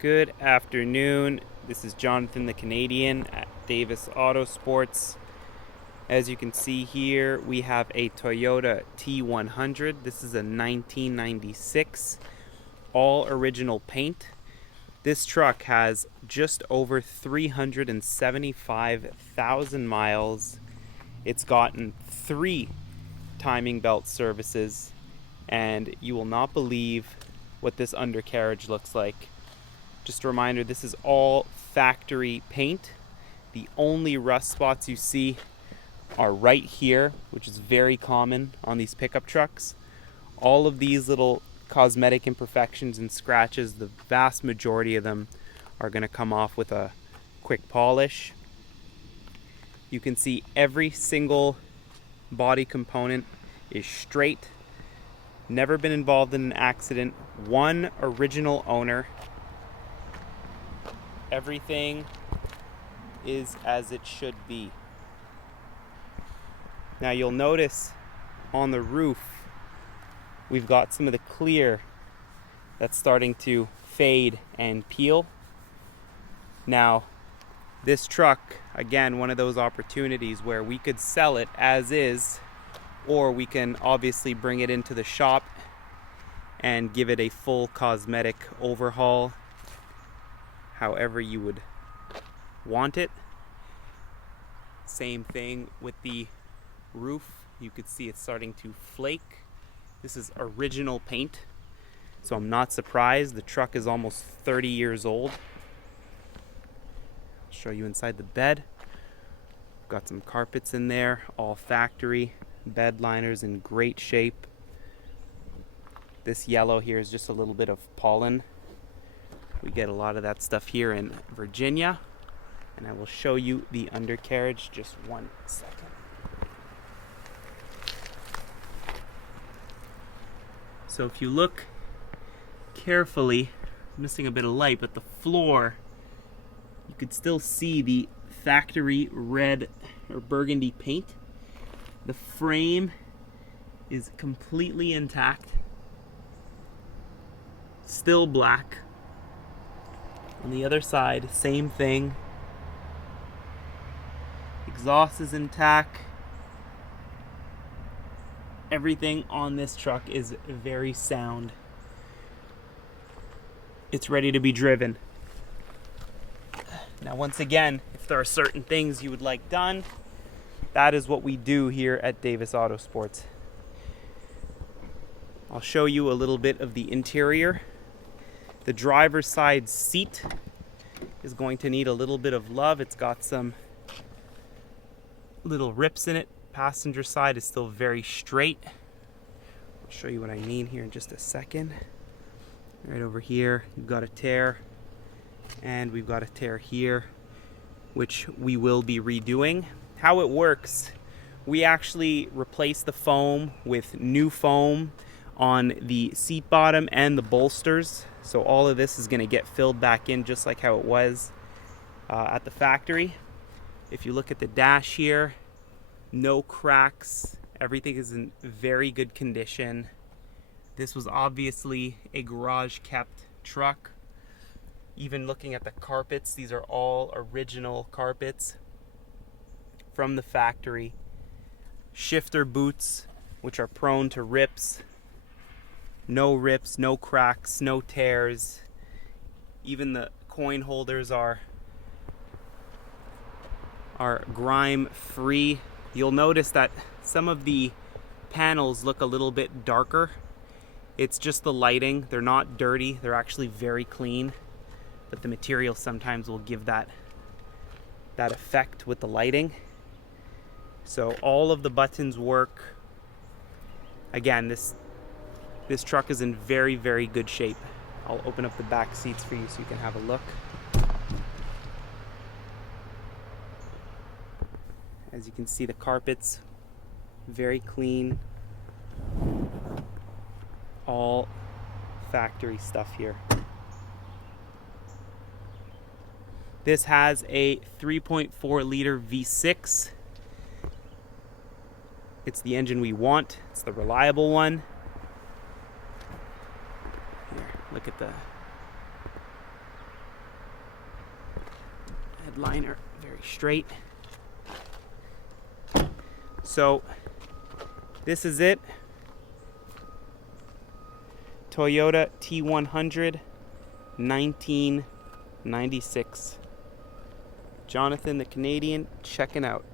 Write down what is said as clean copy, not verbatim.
Good afternoon. This is Jonathan the Canadian at Davis AutoSports. As you can see here, we have a Toyota T100. This is a 1996 all original paint. This truck has just over 375,000 miles. It's gotten 3 timing belt services, and you will not believe what this undercarriage looks like. Just a reminder, this is all factory paint. The only rust spots you see are right here, which is very common on these pickup trucks. All of these little cosmetic imperfections and scratches, the vast majority of them are going to come off with a quick polish. You can see every single body component is straight, never been involved in an accident, one original owner. Everything is as it should be. Now you'll notice on the roof we've got some of the clear that's starting to fade and peel. Now this truck, again, one of those opportunities where we could sell it as is, or we can obviously bring it into the shop and give it a full cosmetic overhaul, however you would want it. Same thing with the roof. You could see it's starting to flake. This is original paint, so I'm not surprised. The truck is almost 30 years old. I'll show you inside the bed. Got some carpets in there, all factory. Bed liners in great shape. This yellow here is just a little bit of pollen. We get a lot of that stuff here in Virginia, and I will show you the undercarriage. Just 1 second. So if you look carefully, missing a bit of light, but the floor, you could still see the factory red or burgundy paint. The frame is completely intact, still black. On the other side, same thing. Exhaust is intact. Everything on this truck is very sound. It's ready to be driven. Now, once again, if there are certain things you would like done, that is what we do here at Davis AutoSports. I'll show you a little bit of the interior. The driver's side seat is going to need a little bit of love. It's got some little rips in it. Passenger side is still very straight. I'll show you what I mean here in just a second. Right over here, you've got a tear, and we've got a tear here, which we will be redoing. How it works, we actually replace the foam with new foam on the seat bottom and the bolsters. So all of this is going to get filled back in just like how it was at the factory. If you look at the dash here, no cracks. Everything is in very good condition. This was obviously a garage kept truck. Even looking at the carpets, these are all original carpets from the factory. Shifter boots, which are prone to rips. No rips, no cracks, no tears. Even the coin holders are grime free. You'll notice that some of the panels look a little bit darker. It's just the lighting. They're not dirty. They're actually very clean. But the material sometimes will give that effect with the lighting. So all of the buttons work. Again, this truck is in very, very good shape. I'll open up the back seats for you so you can have a look. As you can see, the carpets, very clean. All factory stuff here. This has a 3.4 liter V6. It's the engine we want. It's the reliable one. Here, look at liner very straight. So this is it. Toyota T100 1996. Jonathan the Canadian checking out.